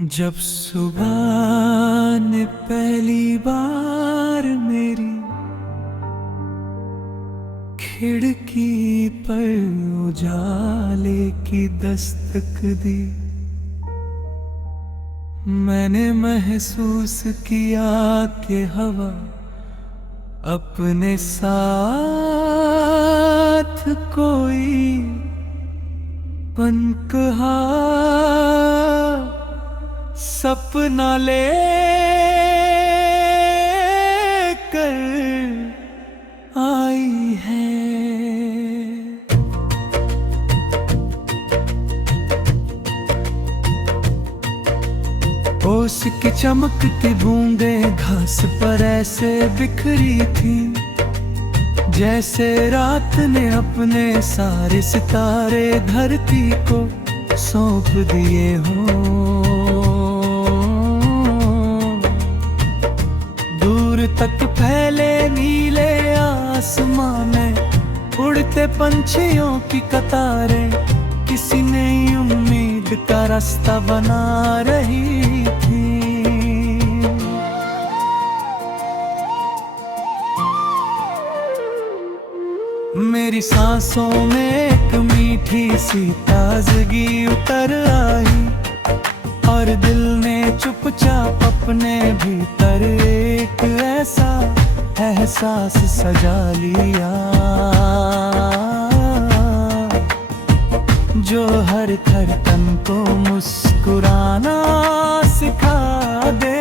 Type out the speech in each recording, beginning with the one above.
जब सुबह ने पहली बार मेरी खिड़की पर उजाले की दस्तक दी, मैंने महसूस किया कि हवा अपने साथ कोई पनकहा सपना ले कर आई है। ओस की चमकती बूंदें घास पर ऐसे बिखरी थी, जैसे रात ने अपने सारे सितारे धरती को सौंप दिए हों। दूर तक फैले नीले आसमां में उड़ते पंछियों की कतारें किसी नई उम्मीद का रास्ता बना रही थी। मेरी सांसों में एक मीठी सी ताजगी उतर आई और दिल ने चुपचाप अपने भीतर एक ऐसा एहसास सजा लिया जो हर धड़कन को मुस्कुराना सिखा दे।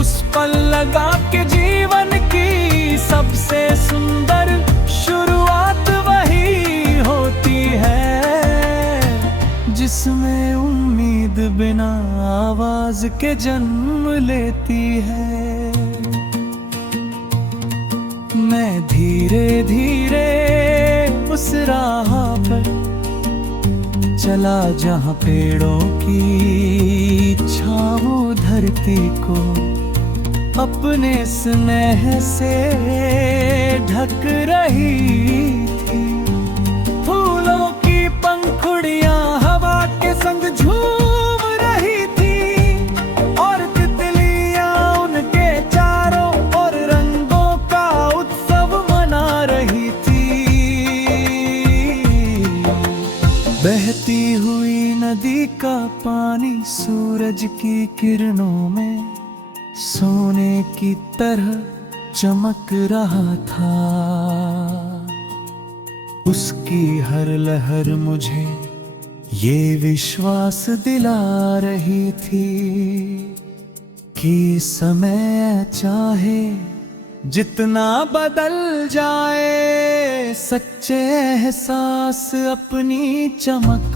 उस पल लगा के जीवन की सबसे सुंदर शुरुआत वही होती है जिसमें उम्मीद बिना आवाज के जन्म लेती है। मैं धीरे धीरे उस राह पर चला जहां पेड़ों की छाँव धरती को अपने स्नेह से ढक रही थी। फूलों की पंखुड़ियां हवा के संग झूम रही थी और तितलियां उनके चारों ओर रंगों का उत्सव मना रही थी। बहती हुई नदी का पानी सूरज की किरणों में सोने की तरह चमक रहा था। उसकी हर लहर मुझे ये विश्वास दिला रही थी कि समय चाहे जितना बदल जाए, सच्चे एहसास अपनी चमक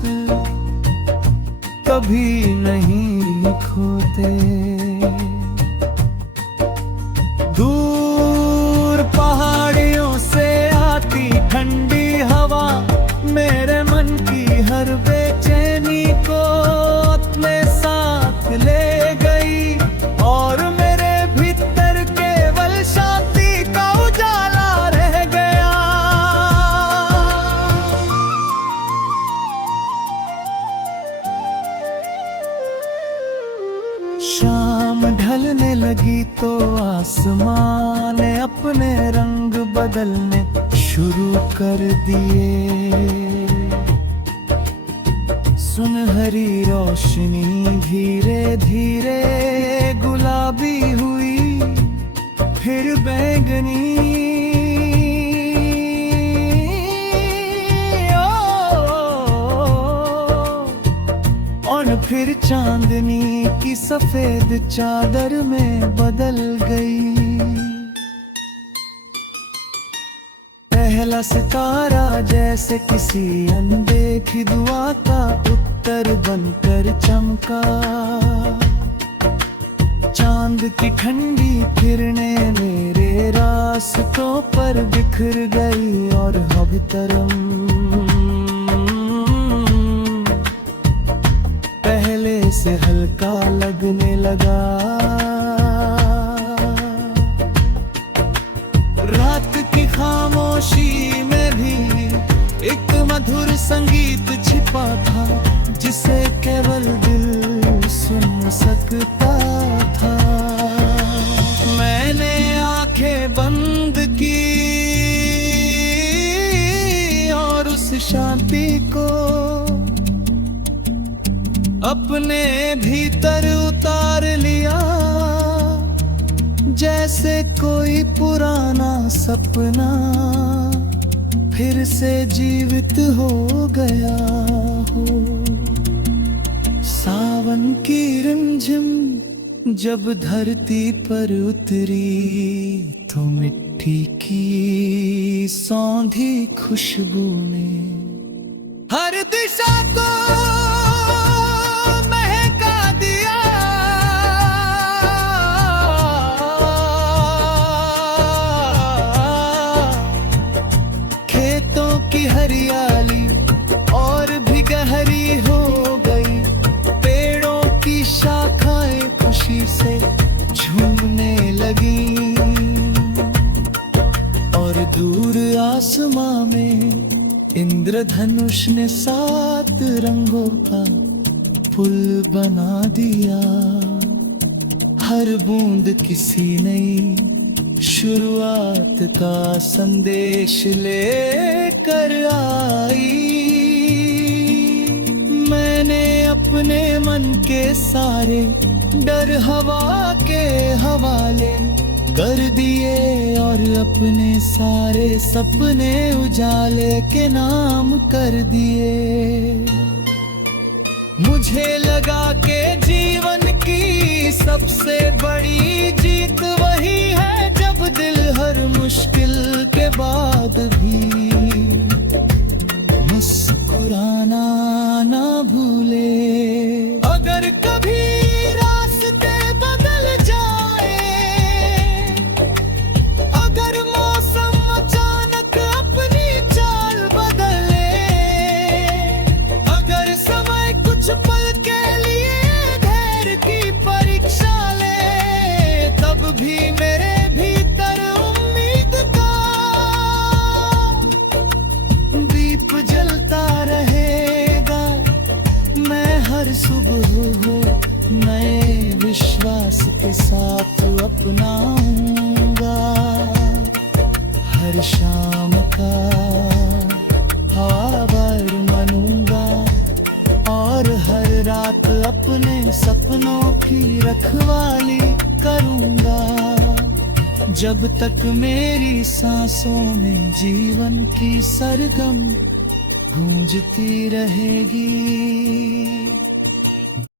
कभी नहीं खोते। दूर पहाड़ियों से आती ठंडी हवा मेरे मन की हर बेचैनी को अपने साथ ले गई और मेरे भीतर केवल शांति का उजाला रह गया। शाम ढलने लगी तो आसमान ने अपने रंग बदलने शुरू कर दिए। सुनहरी रोशनी धीरे धीरे गुलाबी हुई, फिर बैंगनी और फिर चांदनी की सफेद चादर में बदल गई। पहला सितारा जैसे किसी अनदेखी दुआ का उत्तर बनकर चमका। चांद की ठंडी किरणें मेरे रास्तों पर बिखर गई और अभितरम पहले से हल्का लगने लगा। रात की खामोशी में भी एक मधुर संगीत छिपा था जिसे केवल दिल सकता था। मैंने आंखें बंद की और उस शांति को अपने भीतर उतार लिया, जैसे कोई पुराना सपना फिर से जीवित हो गया हो। सावन की रिमझिम जब धरती पर उतरी तो मिट्टी की सौंधी खुशबू ने हर दिशा को महका दिया। खेतों की हरियाली और भी गहरी हो गई, पेड़ों की शाखाएं खुशी से झूमने लगी और दूर आसमां में इंद्रधनुष ने 7 रंगों का पुल बना दिया। हर बूंद किसी नई शुरुआत का संदेश लेकर आई। मैंने अपने मन के सारे डर हवा के हवाले कर दिए और अपने सारे सपने उजाले के नाम कर दिए। मुझे लगा के जीवन की सबसे बड़ी जीत वही है जब दिल हर मुश्किल के बाद भी मुस्कुराना ना भूले। अगर कभी रास्ते बदल जाए, अगर मौसम अचानक अपनी चाल बदले, अगर समय कुछ पल के लिए धैर्य की परीक्षा ले, तब भी मेरे भीतर उम्मीद का दीप जलता रहेगा। मैं हर सुबह हो नए विश्वास के साथ अपनाऊंगा। हर शाम का हवा भर मनूंगा और हर रात अपने सपनों की रखवाली करूंगा। जब तक मेरी सांसों में जीवन की सरगम गूंजती रहेगी।